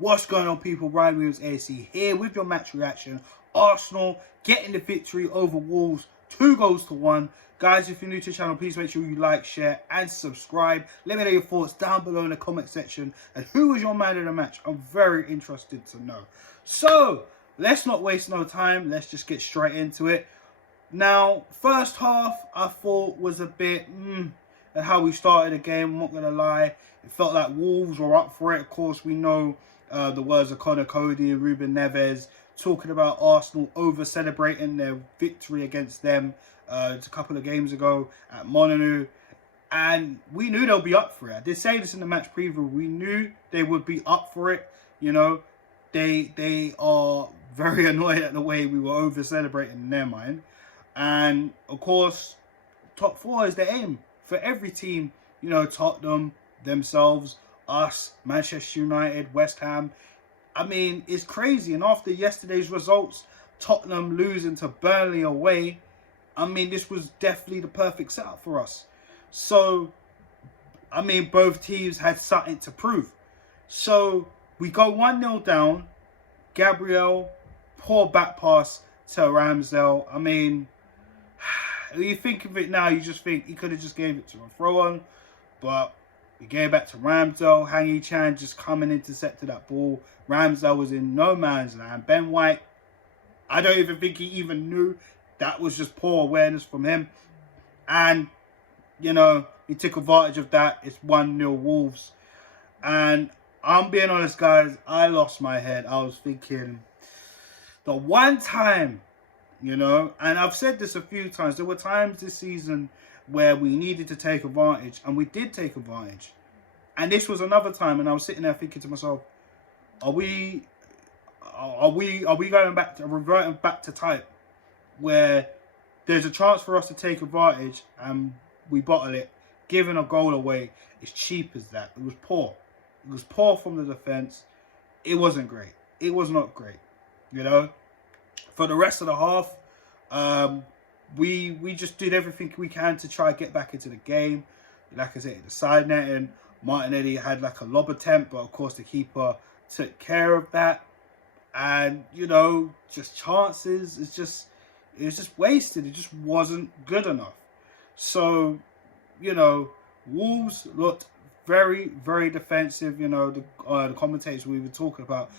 What's going on, people? Ryan Williams AC here with your match reaction. Arsenal getting the victory over Wolves, 2-1. Guys, if you're new to the channel, please make sure you like, share and subscribe. Let me know your thoughts down below in the comment section. And who was your man of the match? I'm very interested to know. So, let's not waste no time. Let's just get straight into it. Now, first half I thought was a bit at how we started the game. I'm not going to lie. It felt like Wolves were up for it. Of course, we know the words of Conor Cody and Ruben Neves talking about Arsenal over-celebrating their victory against them a couple of games ago at Molineux. And we knew they'll be up for it. I did say this in the match preview. We knew they would be up for it. You know, they are very annoyed at the way we were over-celebrating in their mind. And, of course, top four is the aim for every team. You know, Tottenham, themselves, us, Manchester United, West Ham. I mean, it's crazy. And after yesterday's results, Tottenham losing to Burnley away, I mean, this was definitely the perfect setup for us. So, I mean, both teams had something to prove. So, we go 1-0 down. Gabriel, poor back pass to Ramsdale. I mean, you think of it now, you just think he could have just gave it to a throw-on. But we gave back to Ramsdale. Hang Hee-chan just coming intercepted that ball. Ramsdale was in no man's land. Ben White, I don't even think he even knew. That was just poor awareness from him. And, you know, he took advantage of that. It's 1-0 Wolves. And I'm being honest, guys, I lost my head. I was thinking, the one time, you know, and I've said this a few times, there were times this season where we needed to take advantage, and we did take advantage. And this was another time, and I was sitting there thinking to myself, are we going back to reverting back to type where there's a chance for us to take advantage and we bottle it, giving a goal away as cheap as that? It was poor. It was poor from the defense. It wasn't great. It was not great, you know. For the rest of the half, we just did everything we can to try to get back into the game. Like I said, the side netting, Martinelli had like a lob attempt, but of course the keeper took care of that. And, you know, just chances, it was just wasted. It just wasn't good enough. So, you know, Wolves looked very, very defensive. You know, the commentators we were talking about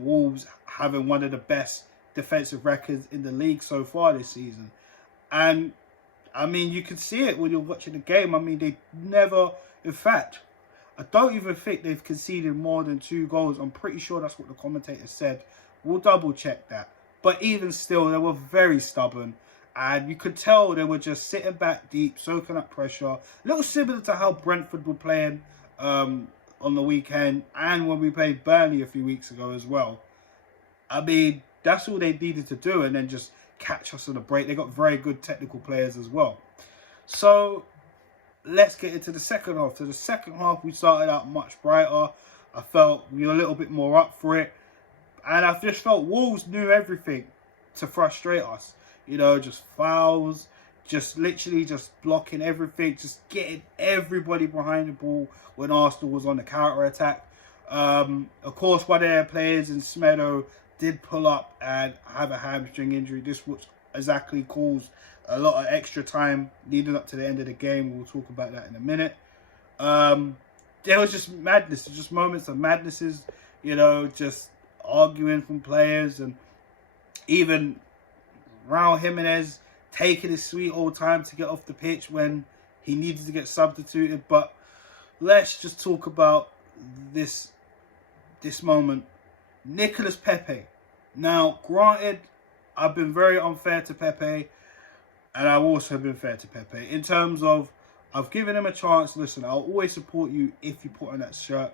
Wolves having one of the best defensive records in the league so far this season. And, I mean, you can see it when you're watching the game. I mean, they never, in fact, I don't even think they've conceded more than 2 goals. I'm pretty sure that's what the commentator said. We'll double check that. But even still, they were very stubborn. And you could tell they were just sitting back deep, soaking up pressure. A little similar to how Brentford were playing on the weekend. And when we played Burnley a few weeks ago as well. I mean, that's all they needed to do. And then just catch us on a break. They got very good technical players as well. So, let's get into the second half. So the second half, we started out much brighter. I felt we were a little bit more up for it. And I just felt Wolves knew everything to frustrate us. You know, just fouls, just literally just blocking everything, just getting everybody behind the ball when Arsenal was on the counter-attack. Of course, one of their players in Semedo did pull up and have a hamstring injury. This was exactly caused a lot of extra time leading up to the end of the game. We'll talk about that in a minute. There was just madness, just moments of madnesses, you know, just arguing from players, and even Raul Jimenez taking his sweet old time to get off the pitch when he needed to get substituted. But let's just talk about this moment. Nicolas Pepe. Now, granted, I've been very unfair to Pepe, and I've also been fair to Pepe in terms of I've given him a chance. Listen, I'll always support you if you put on that shirt,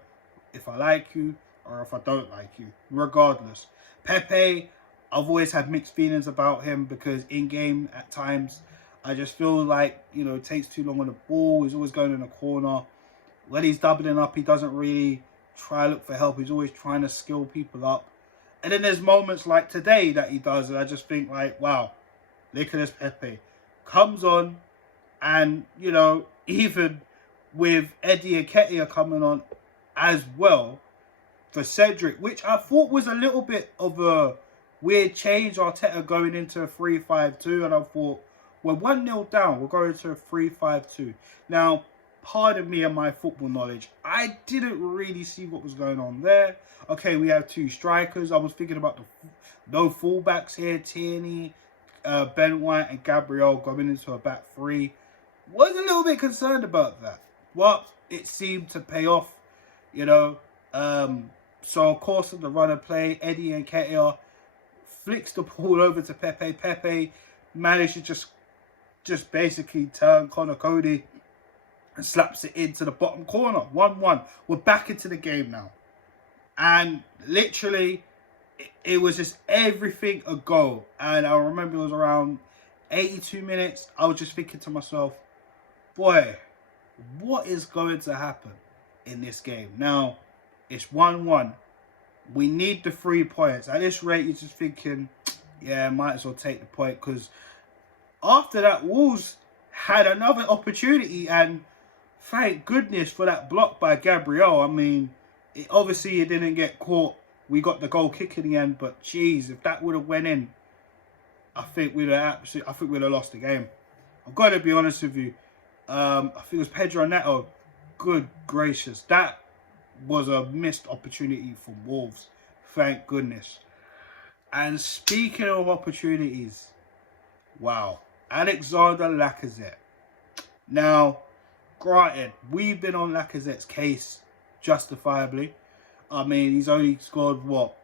if I like you or if I don't like you, regardless. Pepe, I've always had mixed feelings about him because in-game at times, I just feel like, you know, it takes too long on the ball. He's always going in a corner. When he's doubling up, he doesn't really try to look for help. He's always trying to skill people up. And then there's moments like today that he does, and I just think like, wow, Nicolas Pepe comes on, and, you know, even with Eddie Nketiah coming on as well, for Cedric, which I thought was a little bit of a weird change. Arteta going into a 3-5-2, and I thought, we're 1-0 down, we're going to a 3-5-2. Now, pardon me and my football knowledge, I didn't really see what was going on there. Okay, we have two strikers. I was thinking about the no fullbacks here, Tierney, Ben White and Gabriel going into a back three. Was a little bit concerned about that. Well, it seemed to pay off, you know. So, of course, in the run of play, Eddie Nketiah flicks the ball over to Pepe. Pepe managed to just basically turn Connor Cody and slaps it into the bottom corner. 1-1. We're back into the game now. And literally, it was just everything a goal. And I remember it was around 82 minutes. I was just thinking to myself, boy, what is going to happen in this game? Now, it's 1-1. We need the 3 points. At this rate, you're just thinking, yeah, might as well take the point. Because after that, Wolves had another opportunity. And thank goodness for that block by Gabriel. I mean, obviously, it didn't get caught. We got the goal kick in the end. But, geez, if that would have went in, I think we'd have lost the game. I've got to be honest with you. I think it was Pedro Neto. Good gracious. That was a missed opportunity for Wolves. Thank goodness. And speaking of opportunities, wow. Alexander Lacazette. Now, granted, we've been on Lacazette's case justifiably. I mean, he's only scored, what,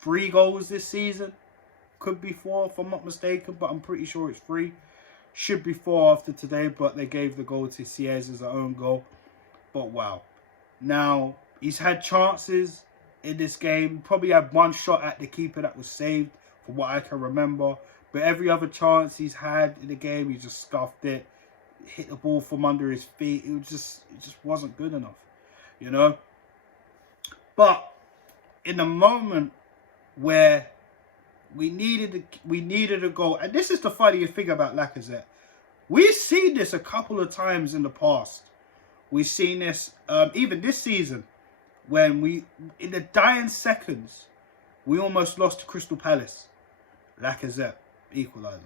3 goals this season? Could be 4 if I'm not mistaken, but I'm pretty sure it's 3. Should be 4 after today, but they gave the goal to Siez as their own goal. But wow. Now, he's had chances in this game. Probably had 1 shot at the keeper that was saved, from what I can remember. But every other chance he's had in the game, he just scuffed it. Hit the ball from under his feet. It just wasn't good enough, you know. But in the moment where we needed a goal, and this is the funny thing about Lacazette. We've seen this a couple of times in the past. We've seen this even this season when in the dying seconds, we almost lost to Crystal Palace. Lacazette equaliser.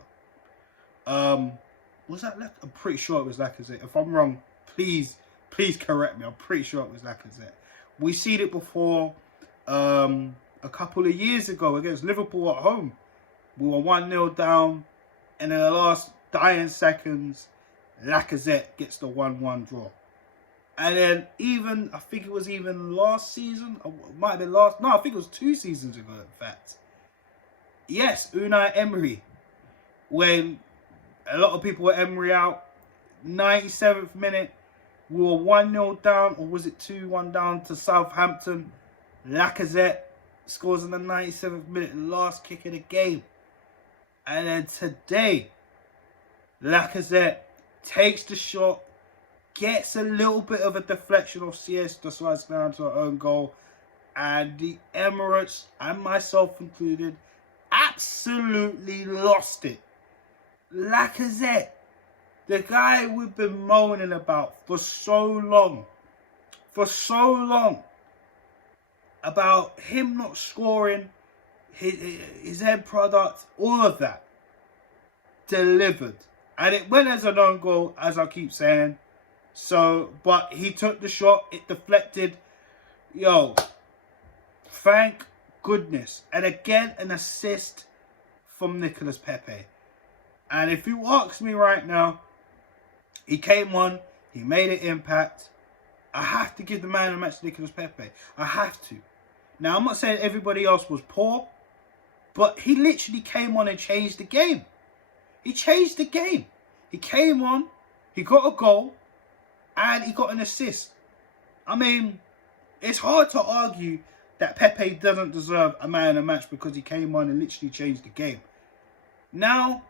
Was that I'm pretty sure it was Lacazette. If I'm wrong, please correct me. I'm pretty sure it was Lacazette. We've seen it before a couple of years ago against Liverpool at home. We were 1-0 down, and in the last dying seconds, Lacazette gets the 1-1 draw. And then I think it was even last season, it might have been I think it was 2 seasons ago, in fact. Yes, Unai Emery, when a lot of people were Emery out, 97th minute, we were 1-0 down, or was it 2-1 down to Southampton. Lacazette scores in the 97th minute, last kick of the game. And then today, Lacazette takes the shot, gets a little bit of a deflection off Siesta, so it's down to our own goal. And the Emirates, and myself included, absolutely lost it. Lacazette, the guy we've been moaning about for so long, about him not scoring, his end product, all of that, delivered. And it went as an own goal, as I keep saying. So, but he took the shot, it deflected. Yo, thank goodness. And again, an assist from Nicolas Pepe. And if you ask me right now, he came on, he made an impact. I have to give the man of the match to Nicolas Pepe. I have to. Now, I'm not saying everybody else was poor, but he literally came on and changed the game. He changed the game. He came on, he got a goal, and he got an assist. I mean, it's hard to argue that Pepe doesn't deserve a man of the match because he came on and literally changed the game. Now,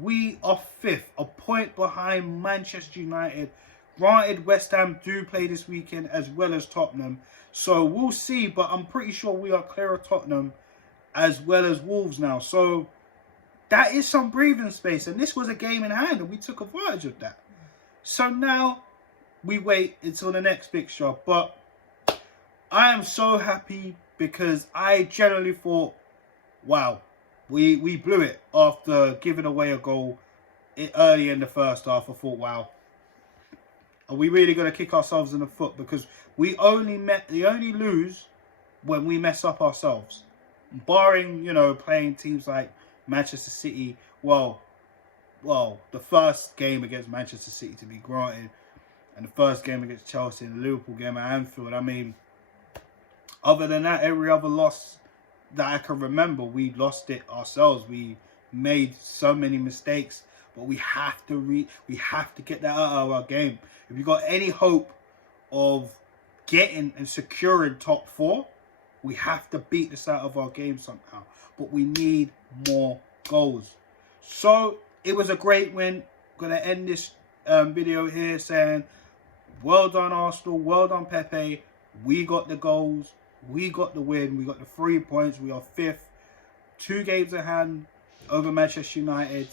we are 5th, a point behind Manchester United. Granted, West Ham do play this weekend as well as Tottenham. So we'll see, but I'm pretty sure we are clear of Tottenham as well as Wolves now. So that is some breathing space. And this was a game in hand, and we took advantage of that. So now we wait until the next fixture. But I am so happy because I generally thought, wow, we blew it after giving away a goal early in the first half. I thought, wow, are we really going to kick ourselves in the foot? Because we only lose when we mess up ourselves. Barring, you know, playing teams like Manchester City. Well, the first game against Manchester City, to be granted, and the first game against Chelsea and the Liverpool game at Anfield. I mean, other than that, every other loss that I can remember, we lost it ourselves. We made so many mistakes, but we have to get that out of our game. If you got any hope of getting and securing top 4, we have to beat this out of our game somehow. But we need more goals. So it was a great win. I'm gonna end this video here saying, well done Arsenal, well done Pepe. We got the goals, we got the win, we got the 3 points. We are 5th, 2 games at hand over Manchester United.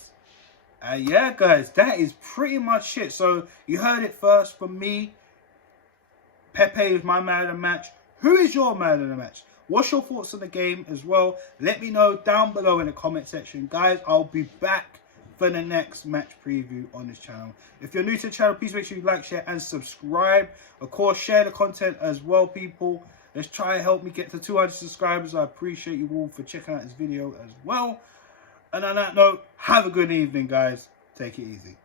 Yeah, guys, that is pretty much it. So you heard it first from me. Pepe is my man of the match. Who is your man of the match? What's your thoughts on the game as well? Let me know down below in the comment section. Guys, I'll be back for the next match preview on this channel. If you're new to the channel, please make sure you like, share, and subscribe. Of course, share the content as well, people. Let's try and help me get to 200 subscribers. I appreciate you all for checking out this video as well. And on that note, have a good evening, guys. Take it easy.